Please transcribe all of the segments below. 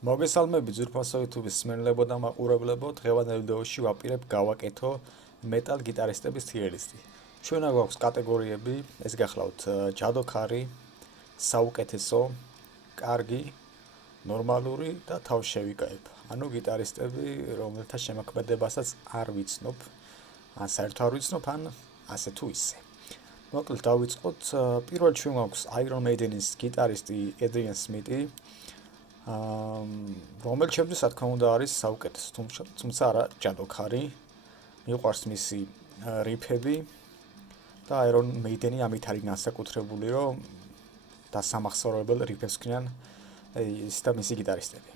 მოგესალმებით ძვირფასო YouTube-ის მსმენელებო და მაყურებლებო, დღევანდელ ვიდეოში ვაპირებ გავაკეთო მეტალ გიტარისტების tier-list-ი. ჩვენა გვაქვს კატეგორიები, ეს გახლავთ ჯადოქარი, საუკეთესო, კარგი, ნორმალური და თავშევიკაებ. ანუ გიტარისტები, რომელთა შემოქმედებასაც არ ვიცნობ, ან საერთოდ არ ვიცნობ, ან ასე თუ ისე. მოკლედ დავიწყოთ, პირველ ჩვენ გვაქვს Iron Maiden-ის გიტარისტი Adrian Smith-ი. რომელიც შემდგომ რა თქმა უნდა არის საუკეთესო, თუმცა არა ჯადოქარი. მიყვარს მისი რიფები და Iron Maiden-ი ამით არის განსაკუთრებული, რომ დასამახსოვრებელ რიფებს ქნიან ის და მისი გიტარისტები.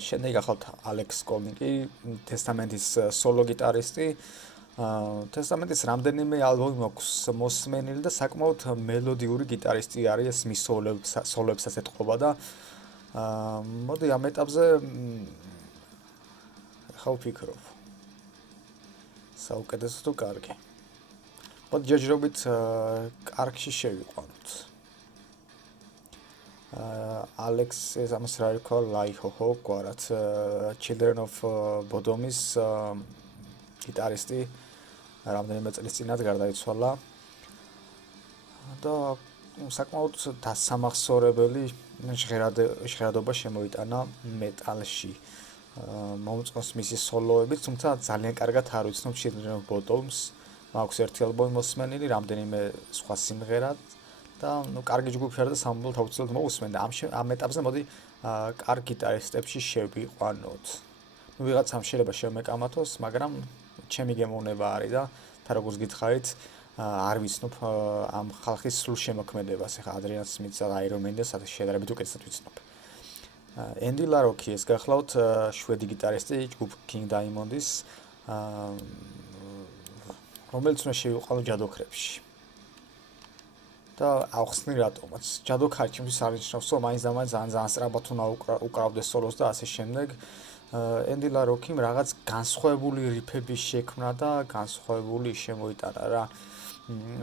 შემდეგ გახლავთ Alex Skolnick-ი, Testament-ის სოლო გიტარისტი. Testament-ის რამდენიმე ალბომი აქვს მოსმენილი და საკმაოდ მელოდიური გიტარისტი არის, მის სოლოებსაც ეთყობა და მოდი ამ ეტაპზე ხავ ფიქრობ. საუკეთესო თუ კარგი. მოდი ჯერჯერობით კარგში შევიყვანოთ. Alex-ის ამას რა იქვა ლაიჰოჰო, გვარად Children of Bodom-ის გიტარისტი რამდენიმე წლის წინათ გარდაიცვალა. და საკმაოდ დასამახსოვრებელი ჟღერადობა შემოიტანა მეტალში. მომწონს მისი სოლოები, თუმცა ძალიან კარგად არ ვიცნობ Children of Bodom-ს. მაქვს ერთი ალბომი მოსმენილი, რამდენიმე სხვა სიმღერა და კარგი ჯგუფი არის და სამბოლოდ აუცილებლად მოვუსმენ და ამ ეტაპზე მოდი კარგ გიტარისტებში შევიყვანოთ. ვიღაცამ შეიძლება შემეკამათოს, მაგრამ ჩემი გემოვნება არის და თა როგორც გითხარით, არ ვიცნობ ამ ხალხის სრულ შემოქმედებას, ეხლა Adrian Smith-ს და Iron Maiden-ს შედარებით უკეთესად ვიცნობ. Andy LaRocque ეს გახლავთ შვედი გიტარისტი ჯგუფ King Diamond-ის, რომელიც უნდა შევიყვანო ჯადოქრებში. და ახსნი რატომაც. ჯადოქარი ჩემთვის არნიშნავს, რომ მაინც და მაინც ძალიან სწრაფად უნდა უკრავდეს სოლოს და ასე შემდეგ. Andy LaRocque-იმ რაღაც განსხვავებული რიფები შექმნა და განსხვავებული შემოიტანა რა.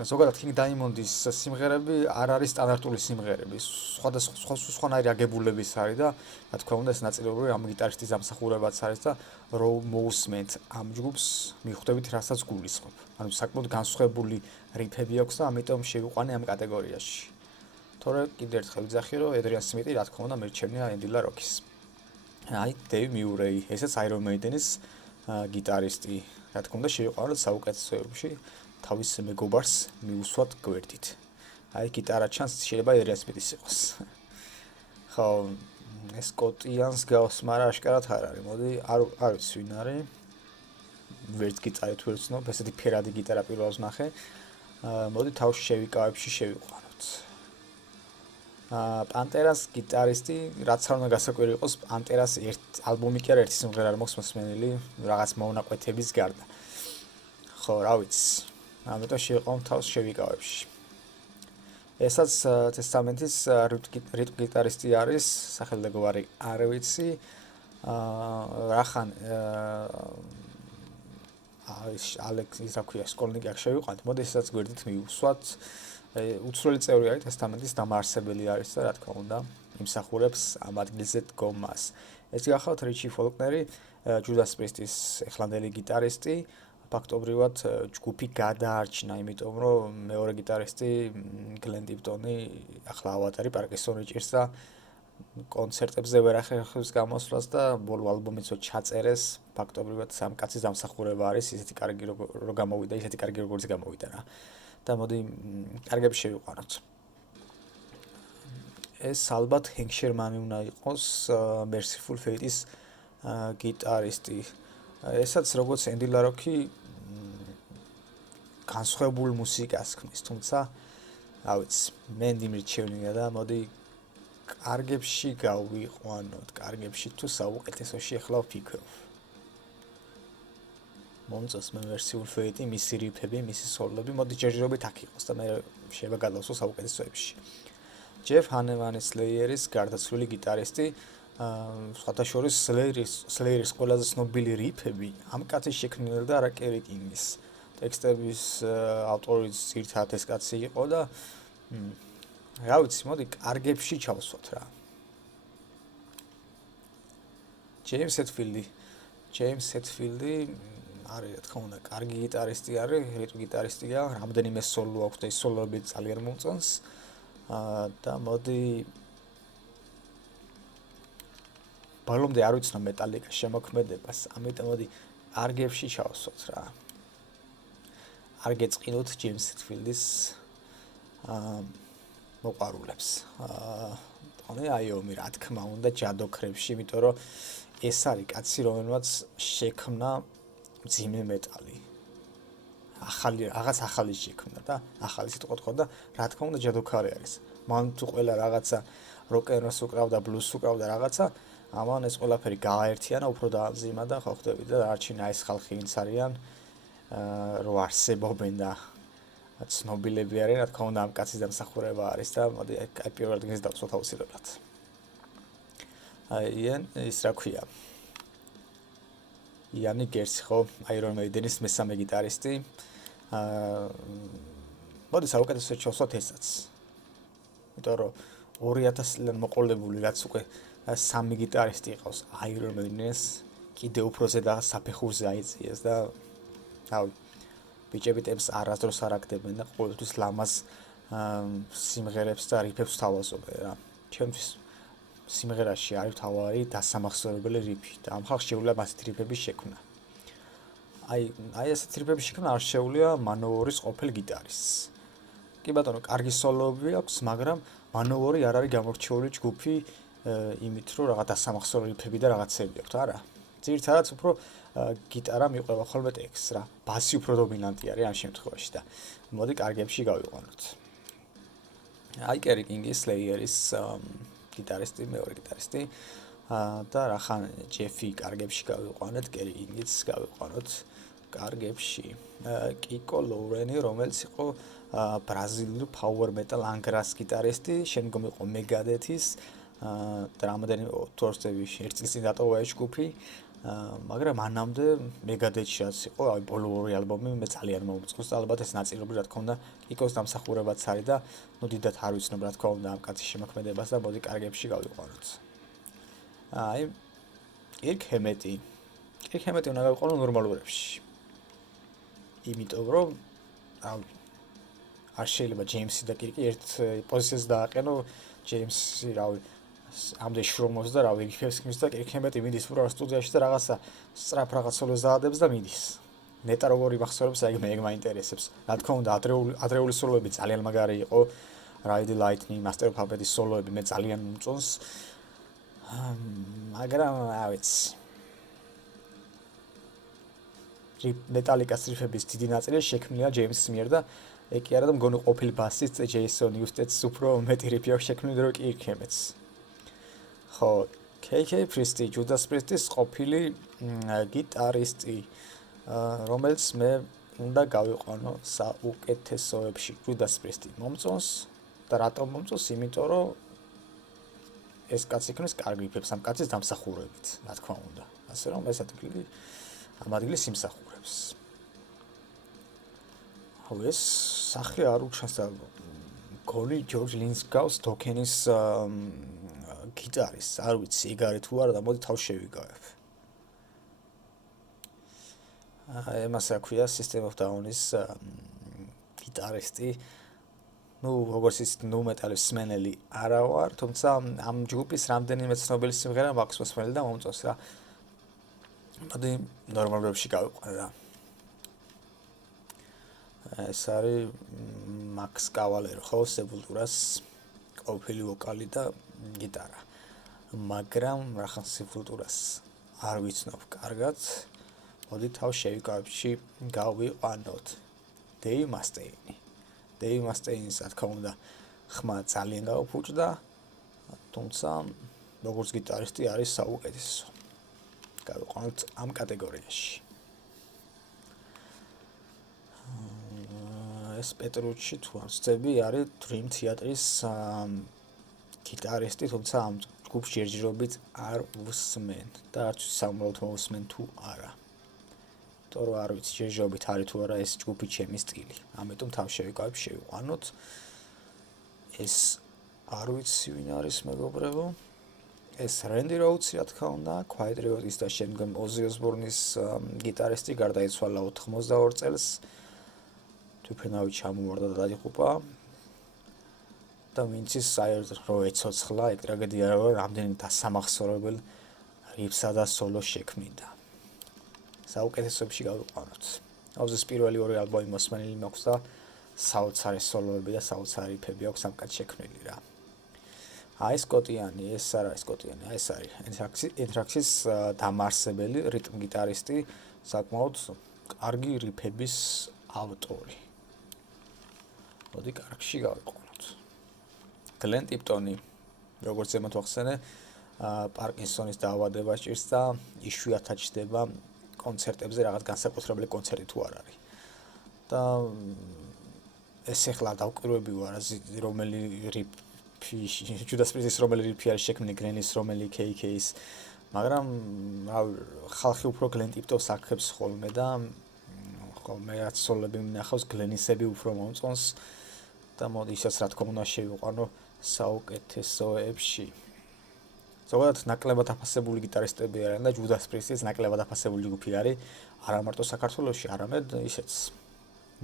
ზოგადად King Diamond-ის სიმღერები არ არის სტანდარტული სიმღერები, სხვადასხვანაირი აგებულების არის და რა თქმა უნდა ეს ნაწილობრივ ამ გიტარისტის დამსახურებაც არის და რომ მოусმენთ ამ ჯგუფს, მიხვდებით რასაც გულისხმობ. ანუ საკმაოდ განსხვავებული რიფები აქვს და ამიტომ შევიყვანე ამ კატეგორიაში. თორე კიდევ ერთხელ ვიძახი, რომ Adrian Smith-ი რა თქმა უნდა მერჩენია Andy LaRocque-ის. აი, Dave Murray, ესეც Iron Maiden-ის გიტარისტი. რა თქმა უნდა შევიყვანოთ საუკეთესოებში. თავის მეგობარს მიუსვათ გვერდით. აი გიტარა ჩანს, შეიძლება Adrian Smith-ის იყოს. ხო, ეს კოტიანს გავს, მაგრამ აშკარად არ არის. მოდი, არ ვიცი ვინ არის. ვერც გიტარით ვერ ვცნობ, ესეთი ფერადი გიტარა პირველს ნახე. მოდი თავში შევიკავებში შევიყვანოთ. Pantera-ს გიტარისტი, რაც არ უნდა გასაკვირი იყოს, Pantera-ს ერთ ალბომი კი არა, ერთი სიმღერა არ მაქვს მოსმენილი, რაღაც მონაკვეთების გარდა. ხო, რა ვიცი. ამიტომ შევიყვანოთ თავს შევიკავებში. ესაც Testament-ის რიტმ გიტარისტი არის, სახელმწიფოარი არ ვიცი. რახან Alex-ის რა ქვია, Skolnick-ი აქ შევიყვანოთ. მოდი ესაც გვერდით მივუსვათ. უცვლელი წევრი არის Testament-ის დამაარსებელი არის და რა თქმა უნდა, იმსახურებს ამ ადგილზე დგომას. ეს გახლავთ Richie Faulkner-ი, Judas Priest-ის ეხლანდელი გიტარისტი. ფაქტობრივად ჯგუფი გადაარჩინა, იმიტომ რომ მეორე გიტარისტი Glenn Tipton-ი ახლა ავატარი პარკინსონი ჭირს და კონცერტებზე ვერ ახერხებს გამოსვლას და ბოლო ალბომიც ჩაწერეს. ფაქტობრივად სამ კაცის დამსახურება არის, ისეთი კარგი რო გამოვიდა, ისეთი კარგი როგორც გამოვიდა რა. და მოდი კარგებში შევიყვანოთ. ეს ალბათ Hank Sherman-ი უნდა იყოს, Merciful Fate-ის გიტარისტი. ესაც როგორც Andy LaRocque განსხვავებულ მუსიკას ქმნის, თუმცა რა ვიცი, მე მიმირჩევნია და მოდი კარგებში გავიყვანოთ, კარგებში თუ საუკეთესოში ახლა ვფიქრობ. მომწონს მე Merciful Fate-ი, მისი რიფები, მისი სოლოები, მოდი ჯერჯერობით აქ იყოს და მე შეიძლება გადავსვო საუკეთესოებში. Jeff Hanneman-ის Slayer-ის გარდაცვლილი გიტარისტი, სხვათა შორის Slayer-ის ყველაზე ცნობილი რიფები ამ კაცის შექმნილი და არა Kerry King-ის. ტექსტების ავტორიც ძირითადად ეს კაცი იყო და რა ვიცი, მოდი კარგებში ჩავსვათ რა. ჯეიმს ჰეტფილდი არის, რა თქმა უნდა, კარგი გიტარისტი არის, რიტმ გიტარისტია, რამდენიმე სოლო აქვს და ის სოლოები ძალიან მომწონს. და მოდი ბოლომდე არ ვიცნობ მეტალიკას შემოქმედებას, ამიტომ მოდი არგებში ჩავსვათ რა. არ გეწყინოთ ჯეიმს ჰეტფილდის მოყვარულებს. აიომი, რა თქმა უნდა, ჯადოქრებში, იმიტომ რომ ეს არის კაცი, რომელმაც შექმნა მძიმე მეტალი. რაღაც ახალი შექმნა და ახალი სიტყვა თქვა და რა თქმა უნდა ჯადოქარი არის. მან თუ ყველა რაღაცა როკ-ენ-როლს უკრავდა, ბლუზს უკრავდა რაღაცა, ამან ეს ყველაფერი გააერთიანა, უფრო დაამძიმა და ხო ხვდები და არჩინა ეს ხალხი ვინც არიან, რო არსებობენ და ცნობილები არიან, რა თქმა უნდა ამ კაცის დამსახურება არის და მოდი აი პირველად გინს დავწვათ აუცილებლად. ის რა ქვია? იანი გერსი ხო, Iron Maiden-ის მესამე გიტარისტი. მოდი საუკეთესო ჩავსვათ ესაც. იმიტომ რომ 2000 წლიდან მოყოლებული რაც უკვე სამი გიტარისტი იყავს Iron Maiden-ის, კიდე უფრო ზედა საფეხურზე აიწიეს და რავი, ბიჭები ტემპს არასდროს არ აკდებენ და ყოველთვის ლამაზ სიმღერებს და რიფებს თავაზობენ რა. ჩემთვის სიმღერაში არის მთავარი დასამახსოვრებელი რიფი და ამ ხალხს შეუძლია ასეთი რიფების შექმნა. აი ასეთი რიფების შექმნა არ შეუძლია მანოვორის ყოფილ გიტარისტს. კი ბატონო, კარგი სოლოები აქვს, მაგრამ მანოვორი არ არის გამორჩეული ჯგუფი იმით, რომ რაღაც დასამახსოვრებელი რიფები და რაღაცები აქვს, არა. ძირითადად უფრო გიტარა მიყვება ხოლმე ტექსტს რა. ბასი უფრო დომინანტი არის ამ შემთხვევაში და მოდი კარგებში გავიყვანოთ. აი კერი კინგი სლეიერის გიტარისტი, მეორე გიტარისტი და რახან ჯეფი კარგებში გავიყვანეთ, კერი კინგიც გავიყვანოთ კარგებში. კიკო ლოურენი, რომელიც იყო ბრაზილიური power metal ანგრას გიტარისტი, შემდგომ იყო მეგადეთის და რამოდენიმე თორსები ერთ წელს წინ დატოვა ეს ჯგუფი, მაგრამ მანამდე მეგადეთში რაც იყო, აი ბოლო ორი ალბომი მე ძალიან მომწონს და ალბათ ეს ნაწილობრივ რა თქმა უნდა კიკოს დამსახურებაც არის და ნუ დიდად არ ვიცნობ რა თქმა უნდა ამ კაცის შემოქმედებას და მოდი კარგებში გავიყვანოთ. აი კირკ ჰემეტი უნდა გავიყვანო ნორმალურებში. იმიტომ რომ არ შეიძლება ჯეიმსი და კირკი ერთ პოზიციაზე დააყენო, ჯეიმსი რავი ამდენ შრომობს და რავი რიფებს ქმნის და კირკ ჰემეტი მიდის უფრო სტუდიაში და რაღაცა სწრაფ რაღაც სოლოს დაადებს და მიდის. ნეტა როგორი მახსოვრებს, აი მე მაინტერესებს. რა თქმა უნდა ადრეული სოლოები ძალიან მაგარი იყო. Ride the Lightning, Master of Puppets სოლოები მე ძალიან მომწონს. მაგრამ რა ვიცი. მეტალიკას რიფების დიდი ნაწილი შექმნილია ჯეიმსის მიერ და ეგ კი არა და მგონი ყოფილი ბასისტ ჯეისონ იუსტეტს უფრო მეტი რიფი აქვს შექმნილი რო კირკ ჰემეტს. ხო, KK Priest, Judas Priest-ის ყოფილი გიტარისტი, რომელიც მე უნდა გავიყვანო საუკეთესოებში. Judas Priest-ი მომწონს და რატომ მომწონს? იმიტომ რომ ეს კაცი ქმნის კარგ რიფებს ამ კაცის დამსახურებით, რა თქმა უნდა. ასე რომ ეს ადგილი ამ ადგილის იმსახურებს. ხო ეს სახე არ უჩანს და გოლი ჯორჯ ლინს გავს დოკენის გიტარის, არ ვიცი ეგ არის თუ არა და მოდი თავს შევიგავებ. ემას რა ქვია System of Down-ის გიტარისტი. ნუ როგორც ის ნუ მეტალის მსმენელი არა ვარ, თუმცა ამ ჯგუფის რამდენიმე ცნობილი სიმღერა მაქვს მოსმენელი და მომწონს რა. მოდი ნორმალურებში გავიყვანე რა. ეს არის მაქს კავალერო ხო, სეპულტურას ყოფილი ვოკალი და გიტარა. მაგრამ რახან სეპულტურას არ ვიცნობ კარგად, მოდი თავს შევიკავებში გავიყვანოთ. Dave Mustaine. Dave Mustaine-ის რა თქმა უნდა ხმა ძალიან გაუფუჭდა, თუმცა როგორც გიტარისტი არის საუკეთესო. გავიყვანოთ ამ კატეგორიაში. ეს პეტრუჩი თუ არ ვცდები არის Dream Theater-ის გიტარისტი, თუმცა ამ ჯგუფში ჯერჯერობით არ ვუსმენ და არც სამრავალ მოусმენ თუ არა. თორე არ ვიცი ჯერჯერობით არის თუ არა ეს ჯგუფი ჩემი სტილი. ამიტომ თავს შევიყვანოთ. ეს არ ვიცი ვინ არის მეგობრებო. ეს Randy Rhoads რა თქმა უნდა, Quiet Riot-ის და შემდგომ Ozzy Osbourne-ის გიტარისტი გარდაიცვალა 82 წელს. თვითმფრინავი ჩამოვარდა და დაიღუპა. და ვინც ის საერთოდ რო ეცოცხლა, ეგ ტრაგედია რა, რამდენი დასამახსოვრებელ რიფსა და სოლოს შექმნიდა. საუკეთესოებში გავიყვანოთ. Ozzy-ის პირველი ორი ალბომი მოსმენილი მაქვს და საოცარი სოლოები და საოცარი რიფები აქვს ამკაც შექმნილი რა. აი სკოტიანი, ეს არა სკოტიანი, აი ეს არის Anthrax-ის დამაარსებელი რიტმ გიტარისტი, საკმაოდ კარგი რიფების ავტორი. მოდი კარგში გავიყვანოთ. Glenn Tipton-ი, როგორც ზემოთ ვახსენე, პარკინსონის დაავადება ჭირს და იშვიათად ჩდება კონცერტებზე, რაღაც განსაკუთრებული კონცერტი თუ არ არის. და ეს ახლა დავკვირვები ვარ, რომელი რიფი, Judas Priest-ის რომელი რიფი არის შექმნილი, Glenn-ის რომელი KK-ის, მაგრამ ხალხი უფრო Glenn Tipton-ს აქებს ხოლმე და ხოლმე რაც სოლოები მინახავს, Glenn-ისები უფრო მომწონს და მოდი ისაც რა თქმა უნდა შევიყვანო საუკეთესოებში. ზოგადად ნაკლებად აფასებული გიტარისტები არიან და Judas Priest-ის ნაკლებად აფასებული ჯგუფი არის, არა მარტო საქართველოში, არამედ ისეც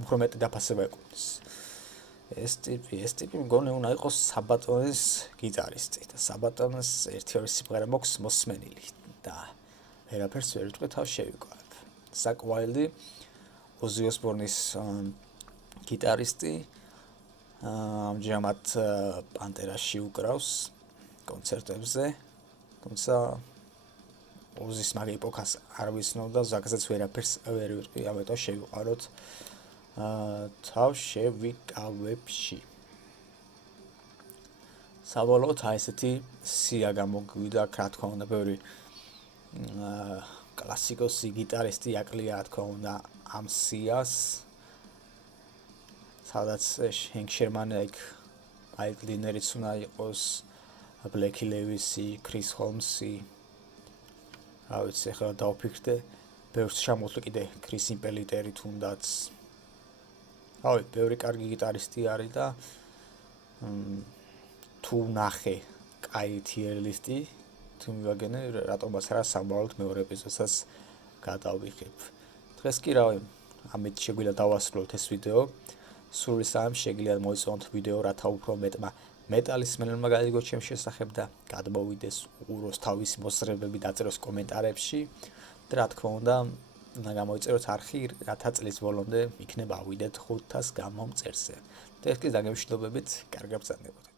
უფრო მეტი დაფასება ეკუთვნის. ეს ტიპი მგონი უნდა იყოს საბატონის გიტარისტი და საბატონს ერთი-ორი სიმღერა მაქვს მოსმენილი და ვერაფერს ვერ ვიტყვი, თავს შევიკავებ. Zakk Wylde, Ozzy Osbourne-ის გიტარისტი, ამჟამად პანტერაში უკრავს კონცერტებზე, თუმცა Ozzy-ის მაგ ეპოქას არ ვიცნობ და Zakk-ზეც ვერაფერს ვერ ვიტყვი, ამიტომ შევიყვაროთ თავს შევიკავებში. საბოლოოდ აი ესეთი სია გამოგვიდა, რა თქმა უნდა, ბევრი კლასიკოსი გიტარისტი აკლია, რა თქმა უნდა, ამ სიას. სადაც Hank Sherman-ი, Mike Lindner-იც უნდა იყოს, Blackie Lewis-ი, Chris Holmes-ი. რა ვიცი, ახლა დავფიქრდე, ბევრს ჩამოთვლი კიდე Chris Impellitteri თუნდაც. რავი, ბევრი კარგი გიტარისტი არის და თუ ნახე კაი tier list-ი, თუ მივაგენე, რატომაც არა სამბავალოდ მეორე ეპიზოდსაც გადავიხებ. დღეს კი რავი, ამით შეგვიძლია დავასრულოთ ეს ვიდეო. სრული სამი შეგიძლიათ მოიწონოთ ვიდეო, რათა უფრო მეტმა მეტალის მენელმა გაიგოს ჩემს შესახებ და გადმოვიდეს უყუროს თავისი მოსწრებები, დაწეროს კომენტარებში და რა თქმა უნდა, უნდა გამოიწეროთ არხი, რათა წლის ბოლომდე იქნება ავიდეთ 500 გამომწერზე. და ეს კი დაგემშვიდობებით, კარგად ბრძანდებოდეთ.